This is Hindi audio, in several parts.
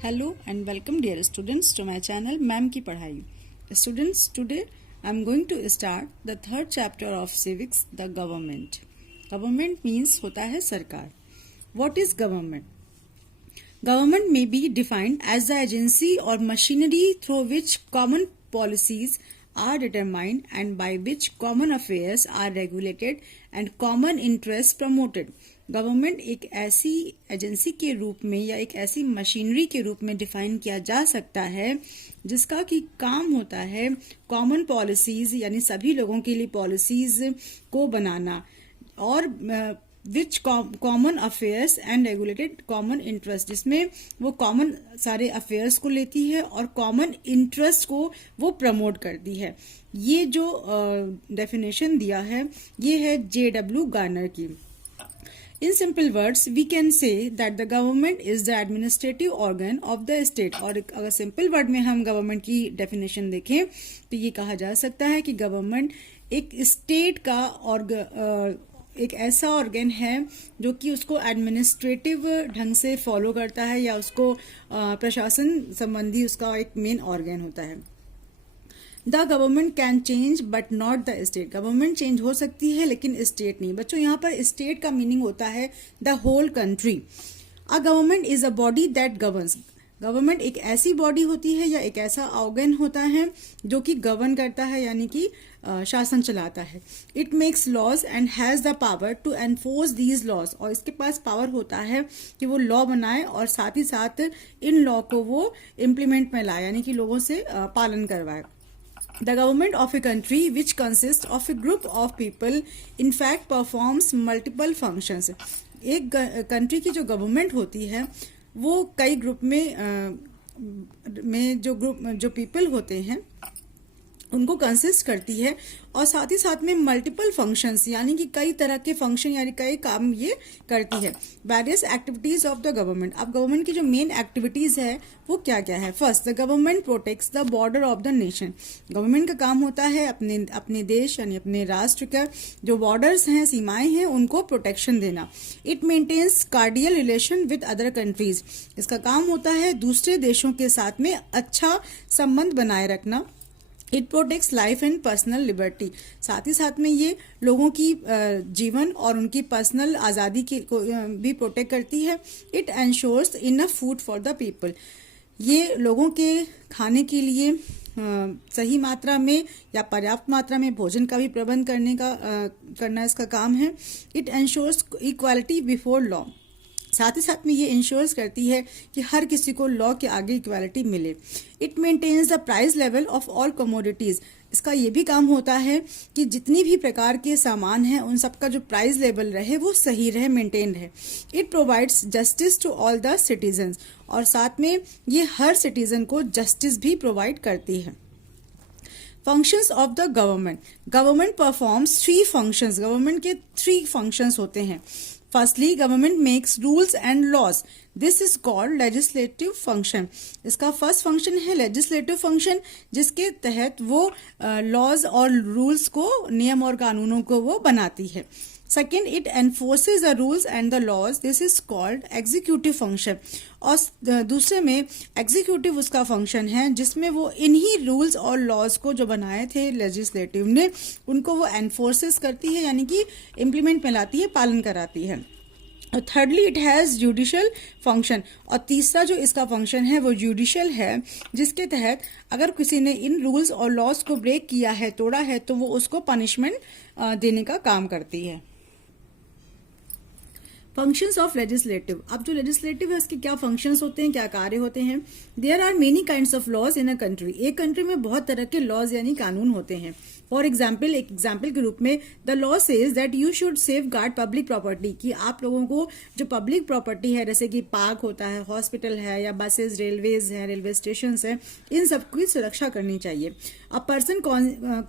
Hello and welcome dear students to my channel ma'am की पढ़ाई. Students, today I am going to start the third chapter of civics, the government. Government means होता है सरकार. What is government? Government may be defined as the agency or machinery through which common policies are determined and by which common affairs are regulated and common interests promoted. Government एक ऐसी एजेंसी के रूप में या एक ऐसी मशीनरी के रूप में डिफाइन किया जा सकता है जिसका कि काम होता है कॉमन पॉलिसीज यानी सभी लोगों के लिए पॉलिसीज को बनाना और which common affairs and regulated common interest, जिसमें वो कॉमन सारे अफेयर्स को लेती है और कॉमन इंटरेस्ट को वो प्रमोट करती है. ये जो डेफिनेशन दिया है ये है J.W. गार्नर की. In simple words, we can say that the government is the administrative organ of the state. और अगर सिंपल वर्ड में हम गवर्नमेंट की डेफिनेशन देखें तो ये कहा जा सकता है कि गवर्नमेंट एक स्टेट का एक ऐसा ऑर्गन है जो कि उसको एडमिनिस्ट्रेटिव ढंग से फॉलो करता है या उसको प्रशासन संबंधी उसका एक मेन ऑर्गन होता है. The government can change but not the state. Government change हो सकती है लेकिन स्टेट नहीं. बच्चों यहाँ पर स्टेट का मीनिंग होता है the whole country. A government is a body that governs. Government एक ऐसी बॉडी होती है या एक ऐसा ऑर्गन होता है जो कि गवर्न करता है यानी कि शासन चलाता है. It makes laws and has the power to enforce these laws. और इसके पास पावर होता है कि वो लॉ बनाए और साथ ही साथ इन लॉ को वो इम्प्लीमेंट में लाए यानी कि लोगों से पालन करवाए. The government of a country which consists of a group of people in fact performs multiple functions. एक कंट्री की जो गवर्नमेंट होती है वो कई ग्रुप में जो पीपल होते हैं उनको कंसिस्ट करती है और साथ ही साथ में मल्टीपल फंक्शंस यानी कि कई तरह के फंक्शन यानी कई काम ये करती है. Various activities of the government. अब गवर्नमेंट की जो मेन एक्टिविटीज है वो क्या क्या है. First, the government protects the border of the nation. Government का काम होता है अपने देश यानी अपने राष्ट्र का जो बॉर्डर्स हैं, सीमाएं हैं, उनको प्रोटेक्शन देना. It maintains cordial relation with other countries. इसका काम होता है दूसरे देशों के साथ में अच्छा संबंध बनाए रखना. It protects life and personal liberty. साथ ही साथ में ये लोगों की जीवन और उनकी पर्सनल आज़ादी को भी प्रोटेक्ट करती है. It ensures enough food for the people. ये लोगों के खाने के लिए सही मात्रा में या पर्याप्त मात्रा में भोजन का भी प्रबंध करना इसका काम है. It ensures equality before law. साथ ही साथ में ये इंश्योर्स करती है कि हर किसी को लॉ के आगे इक्वालिटी मिले. It maintains the price level of all commodities. इसका ये भी काम होता है कि जितनी भी प्रकार के सामान हैं उन सबका जो प्राइस लेवल रहे वो सही रहे, मेंटेन रहे. It provides justice to all the citizens. और साथ में ये हर सिटीजन को जस्टिस भी प्रोवाइड करती है. Functions of the government. Government performs 3 functions. Government के 3 फंक्शंस होते हैं. Firstly, government makes rules and laws. This is called legislative function. इसका फर्स्ट फंक्शन है लेजिस्लेटिव फंक्शन जिसके तहत वो लॉज और रूल्स को, नियम और कानूनों को वो बनाती है. Second, it enforces the rules and the laws. This is called executive function. और दूसरे में एग्जीक्यूटिव उसका फंक्शन है जिसमें वो इन्हीं रूल्स और लॉज को जो बनाए थे लेजिस्लेटिव ने उनको वो एनफोर्सेस करती है यानी कि इम्प्लीमेंट में लाती है, पालन कराती है. और thirdly, it has judicial function. और तीसरा जो इसका फंक्शन है वो जुडिशियल है जिसके तहत अगर किसी ने इन रूल्स और लॉज को ब्रेक किया है, तोड़ा है, तो वो उसको पनिशमेंट देने का काम करती है. Functions of legislative. अब जो लेजिस्लेटिव है उसके क्या फंक्शंस होते हैं, क्या कार्य होते हैं. There are many kinds of laws in a country. एक कंट्री में बहुत तरह के लॉज यानी कानून होते हैं. फॉर एग्जाम्पल, एक एग्जाम्पल के रूप में the law says that you should safe guard public property. कि आप लोगों को जो पब्लिक प्रॉपर्टी है जैसे कि पार्क होता है, हॉस्पिटल है या बसेज, रेलवेज है, रेलवे स्टेशन है, इन सब की सुरक्षा करनी चाहिए. A person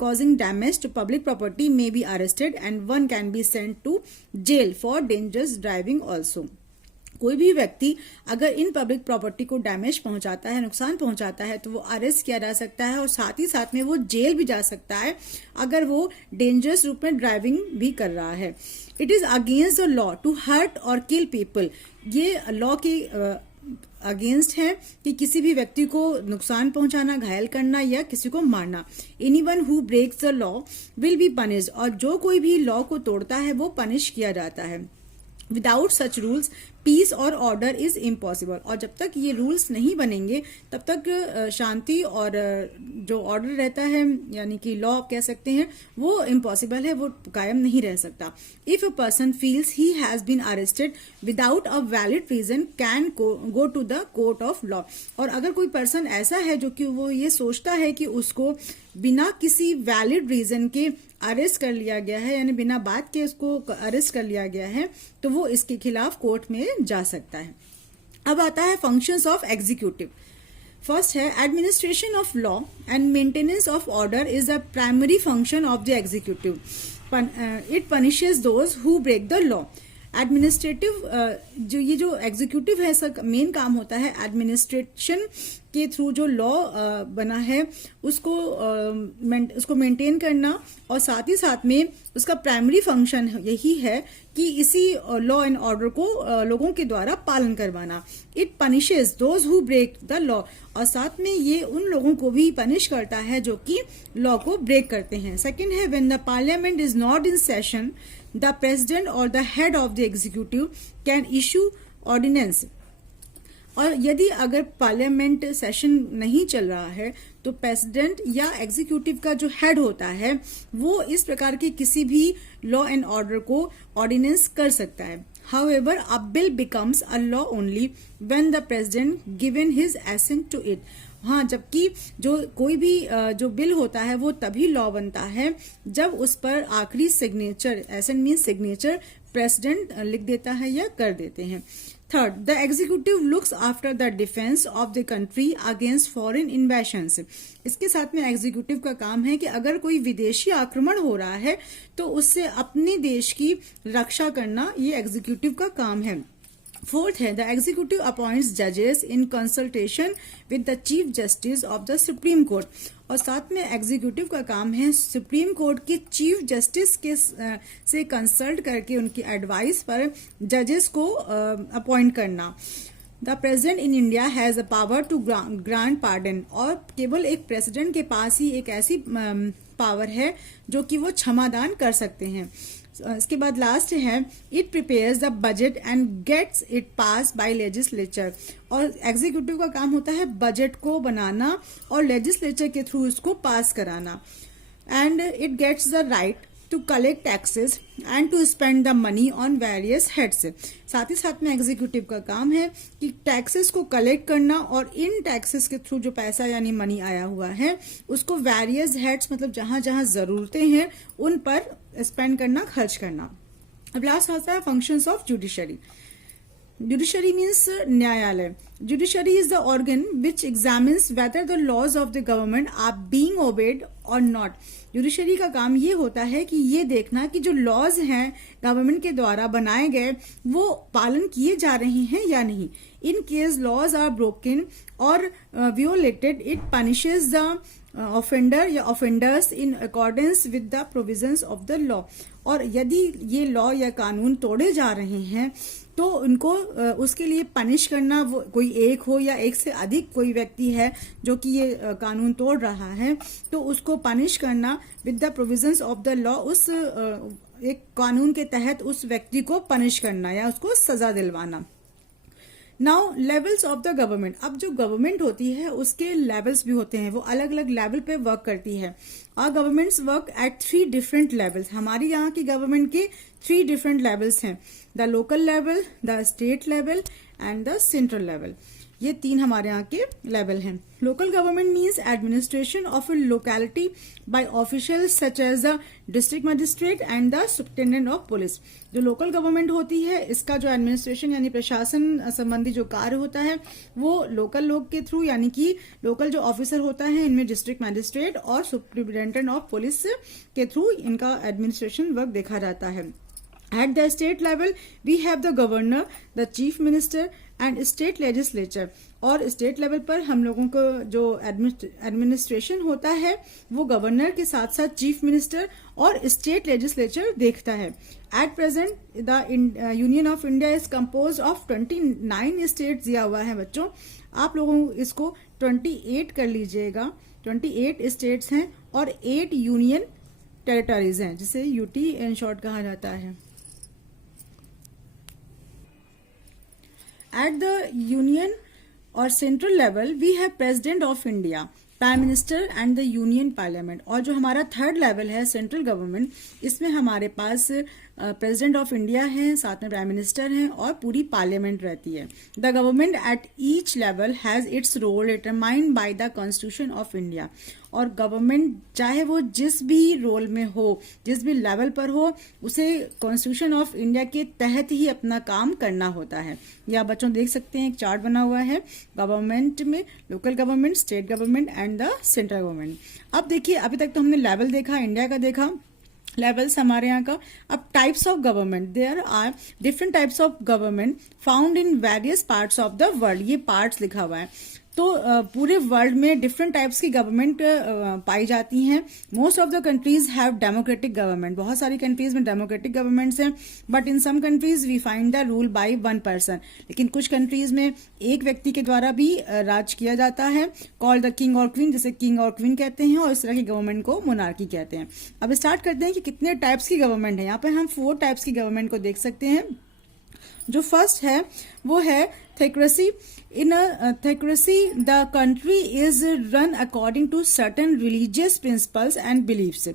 causing damage to public property may be arrested and one can be sent to jail for dangerous driving also. कोई भी व्यक्ति अगर इन पब्लिक प्रॉपर्टी को डैमेज पहुंचाता है, नुकसान पहुंचाता है, तो वो अरेस्ट किया जा सकता है और साथ ही साथ में वो जेल भी जा सकता है अगर वो डेंजरस रूप में ड्राइविंग भी कर रहा है. It is against the law to hurt और किल पीपल. ये लॉ के अगेंस्ट है कि किसी भी व्यक्ति को नुकसान पहुंचाना, घायल करना या किसी को मारना। Anyone who breaks the law will be punished, और जो कोई भी लॉ को तोड़ता है वो पनिश किया जाता है। विदाउट सच रूल्स पीस और ऑर्डर इज इम्पॉसिबल, और जब तक ये रूल्स नहीं बनेंगे तब तक शांति और जो ऑर्डर रहता है यानी कि लॉ कह सकते हैं वो इम्पॉसिबल है, वो कायम नहीं रह सकता। If a person feels he has been arrested without a valid reason can go to the court of law, और अगर कोई पर्सन ऐसा है जो कि वो ये सोचता है कि उसको बिना किसी वैलिड रीजन के अरेस्ट कर लिया गया है, यानी बिना बात के उसको अरेस्ट कर लिया गया है, तो वो इसके खिलाफ कोर्ट में जा सकता है। अब आता है फंक्शंस ऑफ एग्जीक्यूटिव। फर्स्ट है administration of law and maintenance of order is the primary function of the executive. It punishes those who break the law. Administrative जो एग्जीक्यूटिव है, इसका मेन काम होता है एडमिनिस्ट्रेशन के थ्रू जो लॉ बना है उसको मेंटेन करना, और साथ ही साथ में उसका प्राइमरी फंक्शन यही है कि इसी लॉ एंड ऑर्डर को लोगों के द्वारा पालन करवाना। It punishes those who break the law, और साथ में ये उन लोगों को भी पनिश करता है जो कि लॉ को ब्रेक करते हैं। सेकेंड है when the parliament is not in session the president or the head of the executive can issue ordinance, और यदि अगर पार्लियामेंट सेशन नहीं चल रहा है तो प्रेसिडेंट या एग्जीक्यूटिव का जो हेड होता है वो इस प्रकार के किसी भी लॉ एंड ऑर्डर को ऑर्डिनेंस कर सकता है। However, a bill becomes a law only when the president given his assent to it. हाँ, जबकि जो कोई भी जो बिल होता है वो तभी लॉ बनता है जब उस पर आखिरी signature, assent mean signature, president लिख देता है या कर देते हैं। Third, the executive looks after the defence of the country against foreign invasions. इसके साथ में एग्जीक्यूटिव का काम है कि अगर कोई विदेशी आक्रमण हो रहा है तो उससे अपने देश की रक्षा करना, ये एग्जीक्यूटिव का काम है। फोर्थ है द एग्जीक्यूटिव अपॉइंट्स जजेस in consultation with the chief justice of the supreme court, और साथ में एग्जीक्यूटिव का काम है सुप्रीम कोर्ट के चीफ जस्टिस के से कंसल्ट करके उनकी एडवाइस पर जजेस को अपॉइंट करना। The president in India has a power to grant pardon, और केवल एक प्रेसिडेंट के पास ही एक ऐसी पावर है जो कि वो क्षमादान कर सकते हैं। इसके बाद लास्ट है it prepares the budget and gets it pass by legislature, और एग्जीक्यूटिव का काम होता है बजट को बनाना और लेजिस्लेचर के थ्रू उसको पास कराना। And it gets the right to collect taxes and to spend the money on various heads. साथ ही साथ में एग्जीक्यूटिव का काम है कि टैक्सेस को कलेक्ट करना और इन टैक्सेस के थ्रू जो पैसा यानी मनी आया हुआ है उसको वेरियस हेड्स, मतलब जहां जहां जरूरतें हैं उन पर स्पेंड करना, खर्च करना। अब लास्ट आता है functions of judiciary. Judiciary means न्यायालय. Judiciary is the organ which examines whether the laws of the government are being obeyed or not. Judiciary का काम ये होता है कि ये देखना कि जो लॉज हैं गवर्नमेंट के द्वारा बनाए गए वो पालन किए जा रहे हैं या नहीं. In case laws are broken और violated, it punishes the offender या offenders in accordance with the provisions of the law. और यदि ये लॉ या कानून तोड़े जा रहे हैं तो उनको उसके लिए पनिश करना, वो कोई एक हो या एक से अधिक कोई व्यक्ति है जो कि ये कानून तोड़ रहा है तो उसको पनिश करना with the provisions of the law, उस एक कानून के तहत उस व्यक्ति को पनिश करना या उसको सजा दिलवाना. Now levels of the government. अब जो गवर्नमेंट होती है उसके लेवल्स भी होते हैं, वो अलग अलग लेवल पे वर्क करती है. और governments work at 3 different levels. हमारी यहाँ की गवर्नमेंट के 3 डिफरेंट लेवल्स हैं, the local level, the state level and the central level. ये 3 हमारे यहाँ के लेवल हैं. Local government means administration of a locality by officials such as the district magistrate and the superintendent of police. जो लोकल गवर्नमेंट होती है इसका जो एडमिनिस्ट्रेशन यानी प्रशासन संबंधी जो कार्य होता है वो लोकल लोग के थ्रू, यानी कि लोकल जो ऑफिसर होता है इनमें डिस्ट्रिक्ट मजिस्ट्रेट और सुप्रिटेंडेंट ऑफ पुलिस के थ्रू इनका एडमिनिस्ट्रेशन वर्क देखा जाता है. At the state level, we have the governor, the chief minister, and state legislature, और स्टेट लेवल पर हम लोगों को जो एडमिनिस्ट्रेशन होता है वो गवर्नर के साथ साथ चीफ मिनिस्टर और स्टेट लेजिस्लेचर देखता है। At present the union of India is compose of 29 states दिया हुआ है बच्चों, आप लोगों इसको 28 कर लीजिएगा। 28 स्टेट्स हैं और 8 यूनियन टेरिटरीज हैं, जिसे यूटी इन शॉर्ट कहा जाता है। एट द यूनियन और central level we have president of India, prime minister and the union parliament. और जो हमारा थर्ड लेवल है सेंट्रल गवर्नमेंट, इसमें हमारे पास प्रेसिडेंट ऑफ इंडिया है, साथ में प्राइम मिनिस्टर हैं और पूरी पार्लियामेंट रहती है। The government at each level has its role determined by the constitution of India. और गवर्नमेंट चाहे वो जिस भी रोल में हो, जिस भी लेवल पर हो, उसे कॉन्स्टिट्यूशन ऑफ इंडिया के तहत ही अपना काम करना होता है। या बच्चों देख सकते हैं एक चार्ट बना हुआ है गवर्नमेंट में, local government, state government and the central government. अब देखिए, अभी तक तो हमने लेवल देखा, इंडिया का देखा, लेवल्स हमारे यहाँ का। अब types of government, there are different types of government found in various parts of the world. ये पार्ट्स लिखा हुआ है, तो पूरे वर्ल्ड में डिफरेंट टाइप्स की गवर्नमेंट पाई जाती हैं। Most of the countries have democratic government, बहुत सारी कंट्रीज में डेमोक्रेटिक गवर्नमेंट्स हैं, but in some countries we find the rule by one person. लेकिन कुछ कंट्रीज में एक व्यक्ति के द्वारा भी राज किया जाता है, कॉल्ड द किंग और क्वीन, जिसे किंग और क्वीन कहते हैं, और इस तरह की गवर्नमेंट को मोनार्की कहते हैं। अब स्टार्ट करते हैं कि कितने टाइप्स की गवर्नमेंट है। यहाँ पे हम 4 टाइप्स की गवर्नमेंट को देख सकते हैं। जो फर्स्ट है वो है theocracy. In a theocracy, the country is run according to certain religious principles and beliefs.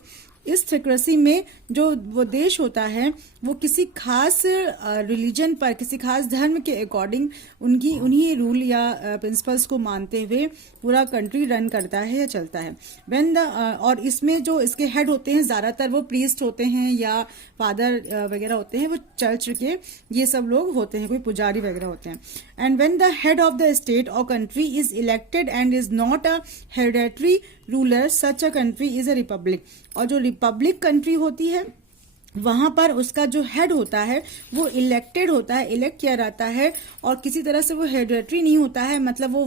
इस थ्योक्रेसी में जो वो देश होता है वो किसी खास रिलीजन पर, किसी खास धर्म के अकॉर्डिंग उन्हीं रूल या प्रिंसिपल्स को मानते हुए पूरा कंट्री रन करता है या चलता है। व्हेन द और इसमें जो इसके हेड होते हैं ज़्यादातर वो प्रीस्ट होते हैं या फादर वगैरह होते हैं, वो चर्च के ये सब लोग होते हैं, कोई पुजारी वगैरह होते हैं। And when the head of the state और country is elected and is not a hereditary ruler, such a country is a republic. और जो रिपब्लिक कंट्री होती है वहां पर उसका जो हेड होता है वो इलेक्टेड होता है, इलेक्ट किया जाता है, और किसी तरह से वो हेरिडेटरी नहीं होता है, मतलब वो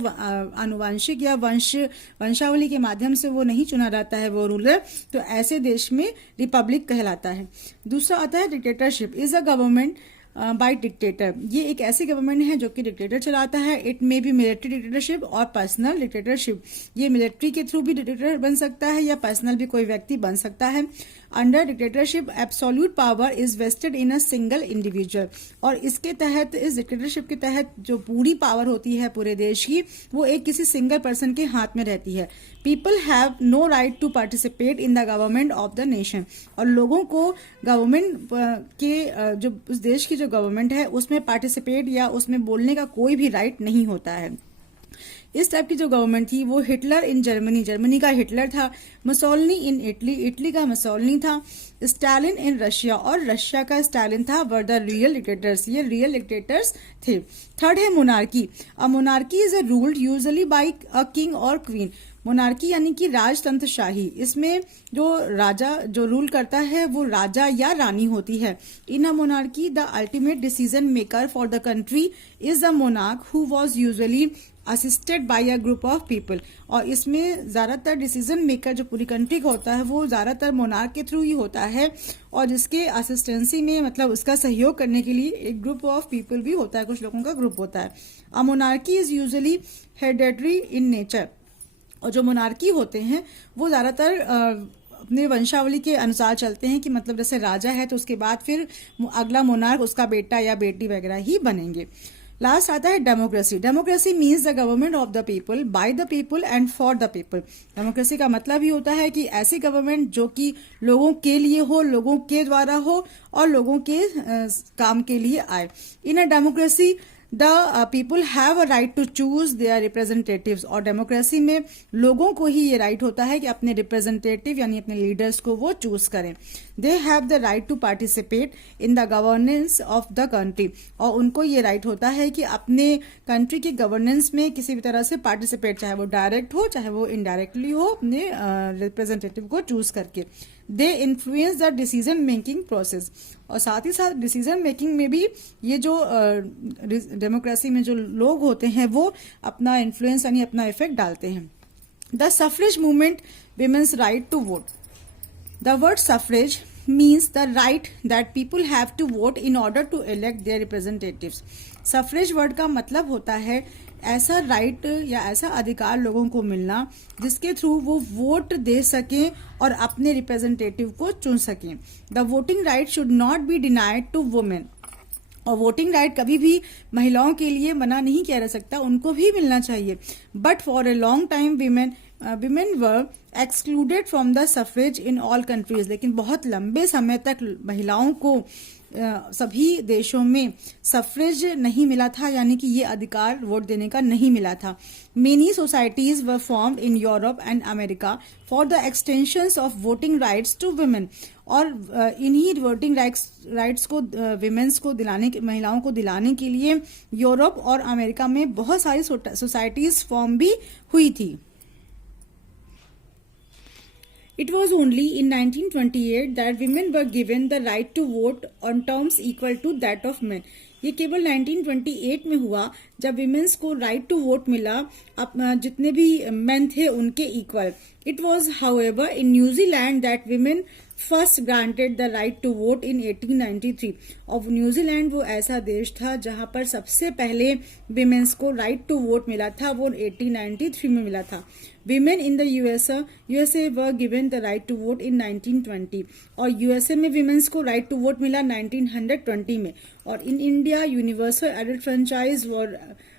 आनुवंशिक या वंशावली के माध्यम से वो नहीं चुना जाता है वो रूलर। तो ऐसे देश में रिपब्लिक कहलाता है। दूसरा आता है dictatorship, is a government by dictator. ये एक ऐसी गवर्नमेंट है जो कि डिक्टेटर चलाता है। It may be military dictatorship और पर्सनल डिक्टेटरशिप। ये मिलिट्री के थ्रू भी डिक्टेटर बन सकता है या पर्सनल भी कोई व्यक्ति बन सकता है। Under dictatorship absolute power is vested in a single individual. और इसके तहत, इस डिक्टेटरशिप के तहत जो पूरी पावर होती है पूरे देश की, वो एक किसी सिंगल पर्सन के हाथ में रहती है। People have no right to participate in the government of the nation. और लोगों को गवर्नमेंट के जो उस देश की जो गवर्नमेंट है उसमें पार्टिसिपेट या उसमें बोलने का कोई भी राइट नहीं होता है। इस टाइप की जो गवर्नमेंट थी वो हिटलर इन जर्मनी, जर्मनी का हिटलर था, मुसोलिनी इन इटली, इटली का मुसोलिनी था, स्टालिन इन रशिया और रशिया का स्टालिन था, वर द रियल डिक्टेटर्स, ये रियल डिक्टेटर्स थे। थर्ड है monarchy. A monarchy is a ruled usually by a king और क्वीन। मोनार्की यानी कि राजतंत्र शाही, इसमें जो राजा जो रूल करता है वो राजा या रानी होती है। In a monarchy the ultimate decision maker for the country is the monarch who was usually assisted by a group of people. और इसमें ज़्यादातर डिसीजन मेकर जो पूरी कंट्री का होता है वो ज़्यादातर मोनार्क के थ्रू ही होता है, और जिसके असिस्टेंसी में, मतलब उसका सहयोग करने के लिए एक ग्रुप ऑफ पीपल भी होता है, कुछ लोगों का ग्रुप होता है। अ monarchy is usually hereditary in nature. और जो मोनार्की होते हैं वो ज़्यादातर अपने वंशावली के अनुसार चलते हैं, कि मतलब जैसे राजा है तो उसके बाद फिर अगला मोनार्क उसका बेटा या बेटी वगैरह ही बनेंगे। लास्ट आता है democracy. Democracy means the government of the people, by the people and for the people. Democracy का मतलब ही होता है कि ऐसी गवर्नमेंट जो कि लोगों के लिए हो, लोगों के द्वारा हो और लोगों के काम के लिए आए। In a democracy the people have a right to choose their representatives. और डेमोक्रेसी में लोगों को ही ये राइट होता है कि अपने रिप्रेजेंटेटिव यानी अपने लीडर्स को वो चूज करें। They have the right to participate in the governance of the country. और उनको ये राइट होता है कि अपने कंट्री की गवर्नेंस में किसी भी तरह से पार्टिसिपेट, चाहे वो डायरेक्ट हो चाहे वो इनडायरेक्टली हो, अपने रिप्रेजेंटेटिव को चूज करके। They influence the decision making process. और साथ ही साथ डिसीजन मेकिंग में भी ये जो डेमोक्रेसी में जो लोग होते हैं वो अपना इन्फ्लुएंस यानी अपना इफेक्ट डालते हैं। The suffrage movement, women's right to vote. The word suffrage means the right that people have to vote in order to elect their representatives. Suffrage word का मतलब होता है ऐसा राइट या ऐसा अधिकार लोगों को मिलना जिसके थ्रू वो वोट दे सकें और अपने रिप्रेजेंटेटिव को चुन सकें। The voting right should not be denied to women. और वोटिंग राइट कभी भी महिलाओं के लिए मना नहीं किया जा सकता, उनको भी मिलना चाहिए। But for a long time women were excluded from the suffrage in all countries. लेकिन बहुत लंबे समय तक महिलाओं को सभी देशों में सफरेज नहीं मिला था, यानी कि ये अधिकार वोट देने का नहीं मिला था। Many societies were formed in Europe and America for the extensions of voting rights to women. और इन्हीं वोटिंग राइट्स को विमेन्स को दिलाने, महिलाओं को दिलाने के लिए यूरोप और अमेरिका में बहुत सारी सोसाइटीज फॉर्म भी हुई थी। It was only in 1928 that women were given the right to vote on terms equal to that of men. ये केवल 1928 में हुआ जब विमेन्स को राइट टू वोट मिला जितने भी मेन थे उनके equal. It was however in New Zealand that women first granted the right to vote in 1893। और न्यूजीलैंड वो ऐसा देश था जहां पर सबसे पहले विमेन्स को राइट टू वोट मिला था, वो 1893 में मिला था। Women in the USA were given the right to vote in 1920। और यूएसए में विमेन्स को राइट टू वोट मिला 1920 में। और in India universal adult franchise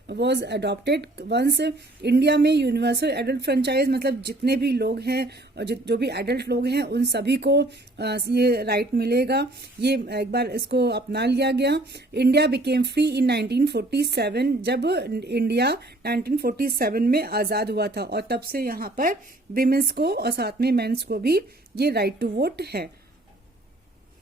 was adopted once. India में यूनिवर्सल एडल्ट फ्रेंचाइज मतलब जितने भी लोग हैं और जो भी एडल्ट लोग हैं उन सभी को ये राइट मिलेगा। ये एक बार इसको अपना लिया गया। इंडिया बिकेम फ्री इन 1947, जब इंडिया 1947 में आज़ाद हुआ था। और तब से यहाँ पर विमेंस को और साथ में मेंस को भी ये राइट टू वोट है।